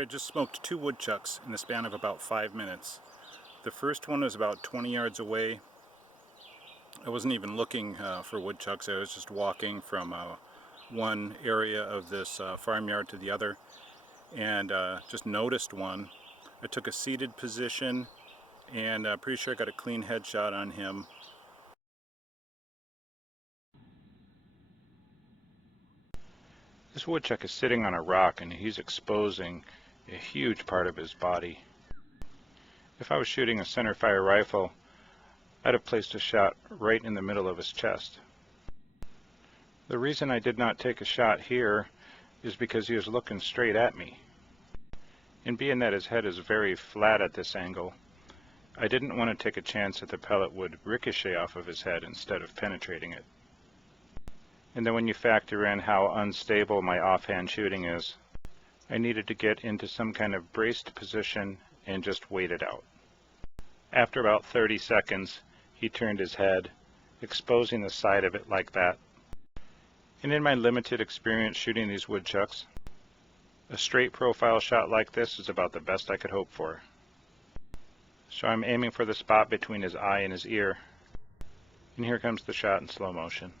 I just smoked 2 woodchucks in the span of about 5 minutes. The first one was about 20 yards away. I wasn't even looking for woodchucks. I was just walking from one area of this farmyard to the other, and just noticed one. I took a seated position, and pretty sure I got a clean headshot on him. This woodchuck is sitting on a rock and he's exposing a huge part of his body. If I was shooting a centerfire rifle, I'd have placed a shot right in the middle of his chest. The reason I did not take a shot here is because he was looking straight at me. And being that his head is very flat at this angle, I didn't want to take a chance that the pellet would ricochet off of his head instead of penetrating it. And then when you factor in how unstable my offhand shooting is, I needed to get into some kind of braced position and just wait it out. After about 30 seconds, he turned his head, exposing the side of it like that. And in my limited experience shooting these woodchucks, a straight profile shot like this is about the best I could hope for. So I'm aiming for the spot between his eye and his ear, and here comes the shot in slow motion.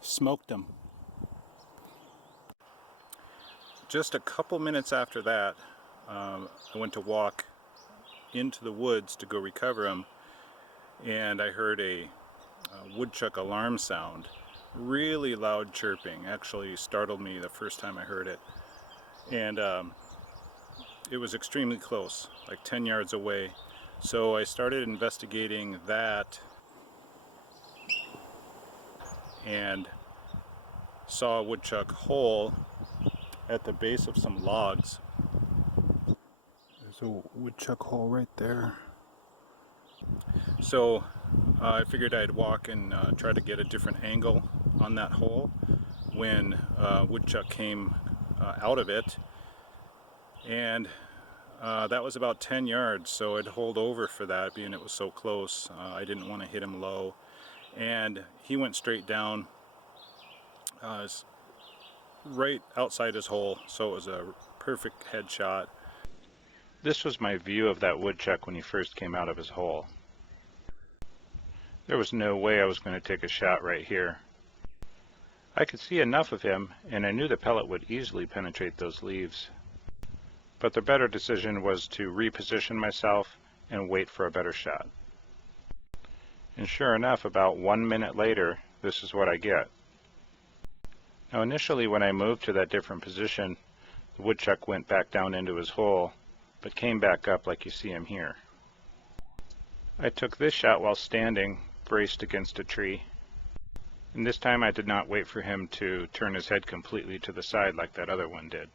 Smoked him. Just a couple minutes after that, I went to walk into the woods to go recover him, and I heard a woodchuck alarm sound. Really loud chirping. Actually startled me the first time I heard it. And it was extremely close, like 10 yards away. So I started investigating that and saw a woodchuck hole at the base of some logs. There's a woodchuck hole right there. So I figured I'd walk and try to get a different angle on that hole when woodchuck came out of it, and that was about 10 yards, so I'd hold over for that, being it was so close. I didn't want to hit him low, and he went straight down right outside his hole, so it was a perfect headshot. This was my view of that woodchuck when he first came out of his hole. There was no way I was going to take a shot right here. I could see enough of him, and I knew the pellet would easily penetrate those leaves. But the better decision was to reposition myself and wait for a better shot. And sure enough, about 1 minute later, this is what I get. Now initially when I moved to that different position, the woodchuck went back down into his hole, but came back up like you see him here. I took this shot while standing, braced against a tree. And this time I did not wait for him to turn his head completely to the side like that other one did.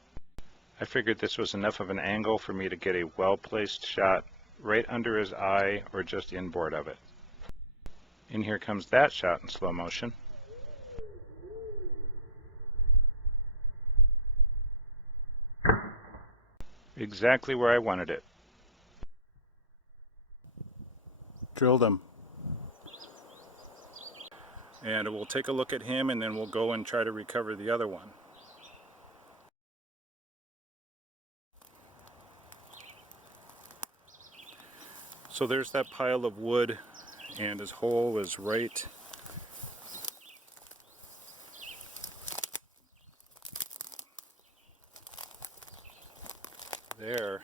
I figured this was enough of an angle for me to get a well-placed shot right under his eye or just inboard of it. And here comes that shot in slow motion. Exactly where I wanted it. Drilled him. And we'll take a look at him, and then we'll go and try to recover the other one. So there's that pile of wood, and his hole was right there.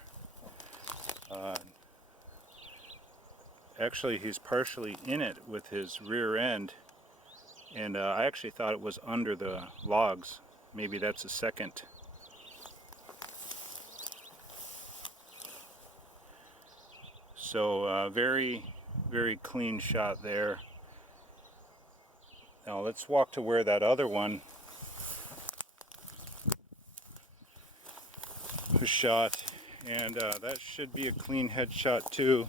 Actually, he's partially in it with his rear end, and I actually thought it was under the logs. Maybe that's a second. So very, very clean shot there. Now let's walk to where that other one was shot, and that should be a clean headshot too.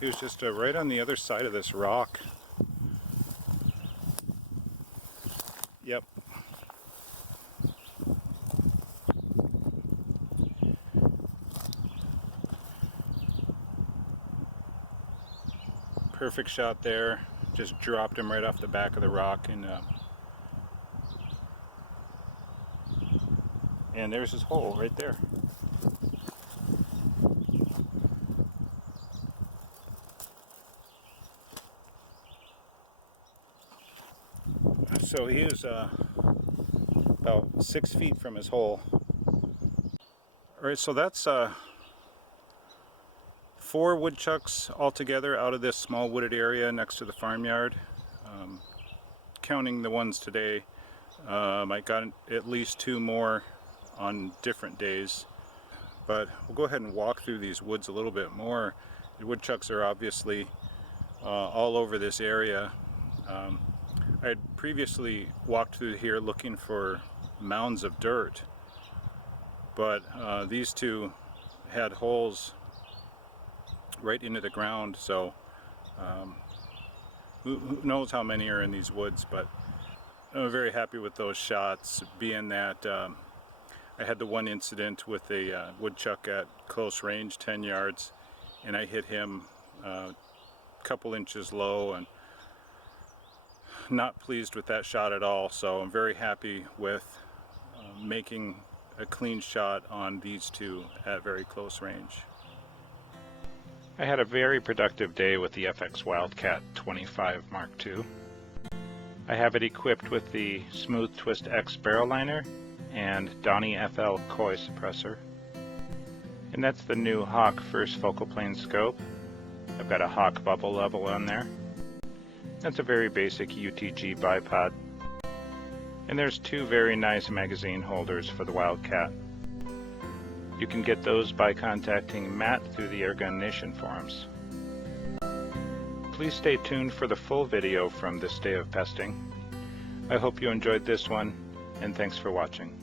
He was just right on the other side of this rock. Yep. Perfect shot there. Just dropped him right off the back of the rock, and there's his hole right there. So he was about 6 feet from his hole. Alright, so that's 4 woodchucks altogether out of this small wooded area next to the farmyard. Counting the ones today, I got at least 2 more on different days. But we'll go ahead and walk through these woods a little bit more. The woodchucks are obviously all over this area. I had previously walked through here looking for mounds of dirt, but these 2 had holes right into the ground, so who knows how many are in these woods. But I'm very happy with those shots, being that I had the one incident with a woodchuck at close range, 10 yards, and I hit him a couple inches low, and not pleased with that shot at all. So I'm very happy with making a clean shot on these 2 at very close range. I had a very productive day with the FX Wildcat 25 Mark II. I have it equipped with the SmoothTwist X barrel liner and DonnyFL KOI Suppressor. And that's the new Hawke first focal plane scope. I've got a Hawke bubble level on there. That's a very basic UTG bipod. And there's 2 very nice magazine holders for the Wildcat. You can get those by contacting Matt through the Airgun Nation forums. Please stay tuned for the full video from this day of pesting. I hope you enjoyed this one, and thanks for watching.